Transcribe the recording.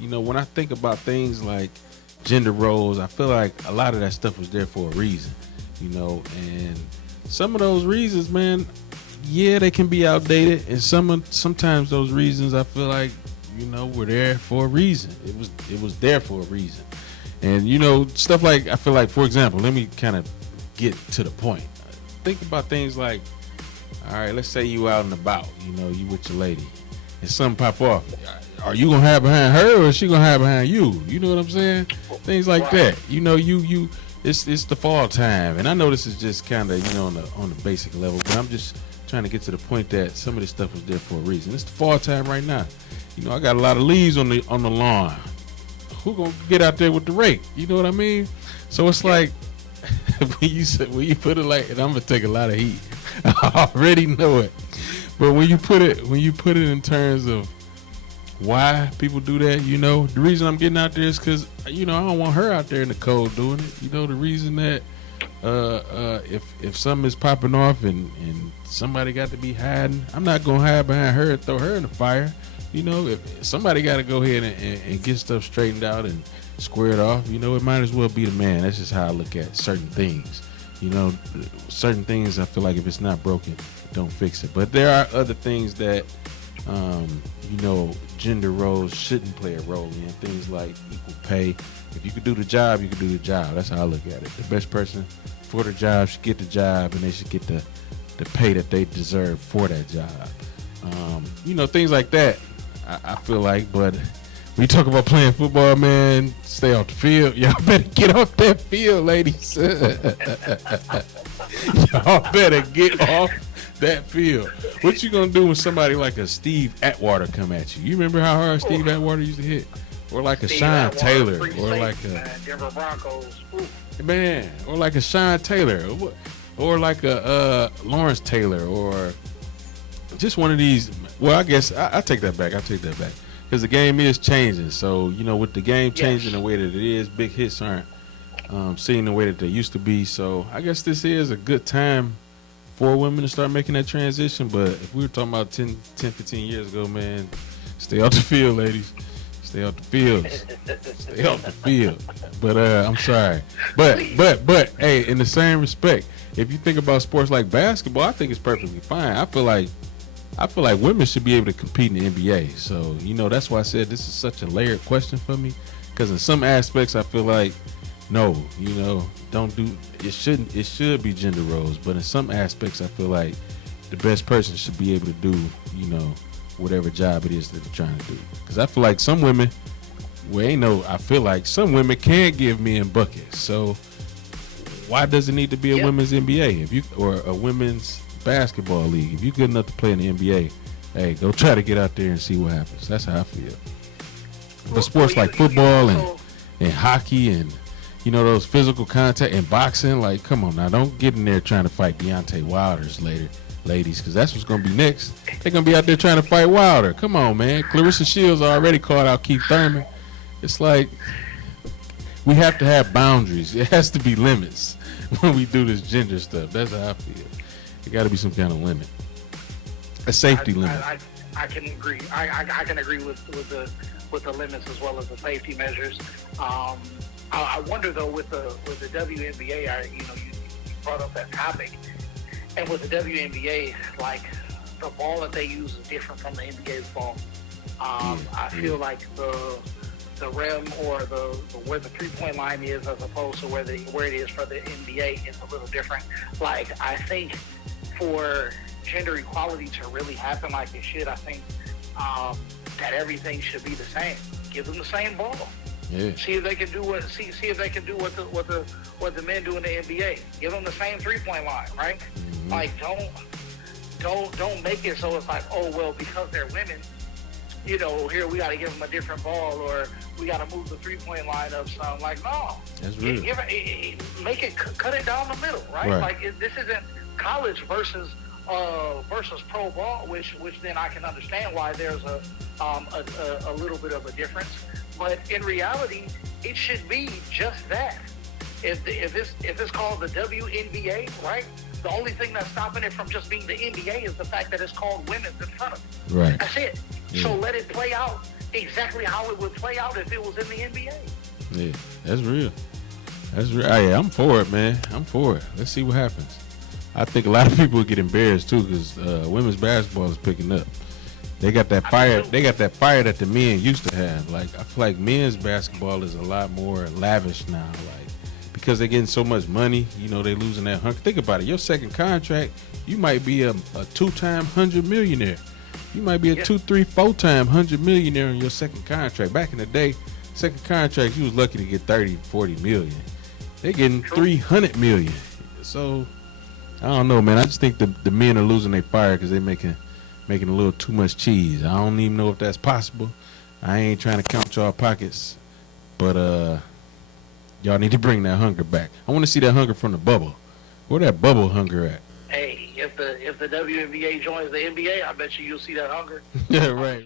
when I think about things like gender roles, I feel like a lot of that stuff was there for a reason, and some of those reasons, man, yeah, they can be outdated, and sometimes those reasons I feel like, were there for a reason. It was there for a reason. And stuff like, I feel like, for example, let me kind of get to the point. Think about things like, all right, let's say you out and about, you with your lady, and something pop off. Are you gonna hide behind her, or is she gonna hide behind you? You know what I'm saying? Things like that. It's the fall time, and I know this is just kind of on the basic level, but I'm just trying to get to the point that some of this stuff was there for a reason. It's the fall time right now. I got a lot of leaves on the lawn. Who gonna get out there with the rake? You know what I mean? So it's like when you put it like, and I'm gonna take a lot of heat. I already know it. But when you put it in terms of why people do that, the reason I'm getting out there is because I don't want her out there in the cold doing it. The reason that if something is popping off and somebody got to be hiding, I'm not gonna hide behind her and throw her in the fire. If somebody got to go ahead and get stuff straightened out and squared off, it might as well be the man. That's just how I look at certain things. Certain things I feel like if it's not broken, don't fix it. But there are other things that, gender roles shouldn't play a role in. Things like equal pay. If you could do the job, you could do the job. That's how I look at it. The best person for the job should get the job, and they should get the pay that they deserve for that job. Things like that. I feel like, but when you talk about playing football, man, stay off the field. Y'all better get off that field, ladies. Y'all better get off that field. What you gonna do when somebody like a Steve Atwater come at you? You remember how hard Steve Atwater used to hit? Or like a Sean Taylor, or like a Denver Broncos. Man, or like a Sean Taylor, or like a Lawrence Taylor, or just one of these. Well, I guess I take that back. Because the game is changing. So, with the game changing the way that it is, big hits aren't seen the way that they used to be. So, I guess this is a good time for women to start making that transition. But if we were talking about 10, 15 years ago, man, stay off the field, ladies. Stay off the fields. Stay off the field. But I'm sorry. But hey, in the same respect, if you think about sports like basketball, I think it's perfectly fine. I feel like women should be able to compete in the NBA. So, that's why I said this is such a layered question for me. Because in some aspects, I feel like, no, don't do it. It should be gender roles. But in some aspects, I feel like the best person should be able to do, whatever job it is that they're trying to do. Because I feel like some women, I feel like some women can give men buckets. So why does it need to be a women's NBA or a women's basketball league? If you're good enough to play in the NBA, hey, go try to get out there and see what happens. That's how I feel. But sports like football and hockey and those physical contact and boxing, like, come on now, don't get in there trying to fight Deontay Wilder's later, ladies, because that's what's gonna be next. They're gonna be out there trying to fight Wilder. Come on, man. Clarissa Shields already called out Keith Thurman. It's like we have to have boundaries. It has to be limits when we do this gender stuff. That's how I feel. There got to be some kind of limit, a safety limit. I can agree. I can agree with the limits as well as the safety measures. I wonder though with the WNBA, you brought up that topic, and with the WNBA, like the ball that they use is different from the NBA's ball. I feel like the rim or the where the 3-point line is as opposed to where it is for the NBA is a little different. Like I think for gender equality to really happen like it should, I think that everything should be the same. Give them the same ball. Yeah. See if they can do what the men do in the NBA. Give them the same 3-point line, right? Mm-hmm. Like don't make it so it's like, oh well, because they're women, here we got to give them a different ball, or we got to move the 3-point line up some. Like, no, that's real. Make it cut it down the middle, right? Like this isn't college versus pro ball, which then I can understand why there's a little bit of a difference. But in reality, it should be just that. If it's called the WNBA, right? The only thing that's stopping it from just being the NBA is the fact that it's called women's in front of it. Right. That's it. Yeah. So let it play out exactly how it would play out if it was in the NBA. Yeah, that's real. That's real. Oh, yeah, I'm for it, man. I'm for it. Let's see what happens. I think a lot of people get embarrassed too because women's basketball is picking up. They got that fire. They got that fire that the men used to have. Like I feel like men's basketball is a lot more lavish now. Like because they're getting so much money, you know, they losing that hunger. Think about it. Your second contract, you might be a 2-time 100 millionaire. You might be a 2, 3, 4-time 100 millionaire in your second contract. Back in the day, second contract, you was lucky to get 30, 40 million. They're getting 300 million. So I don't know, man. I just think the men are losing their fire because they're making a little too much cheese. I don't even know if that's possible. I ain't trying to count y'all pockets, but y'all need to bring that hunger back. I want to see that hunger from the bubble. Where that bubble hunger at? Hey, if the WNBA joins the NBA, I bet you'll see that hunger. Yeah, right.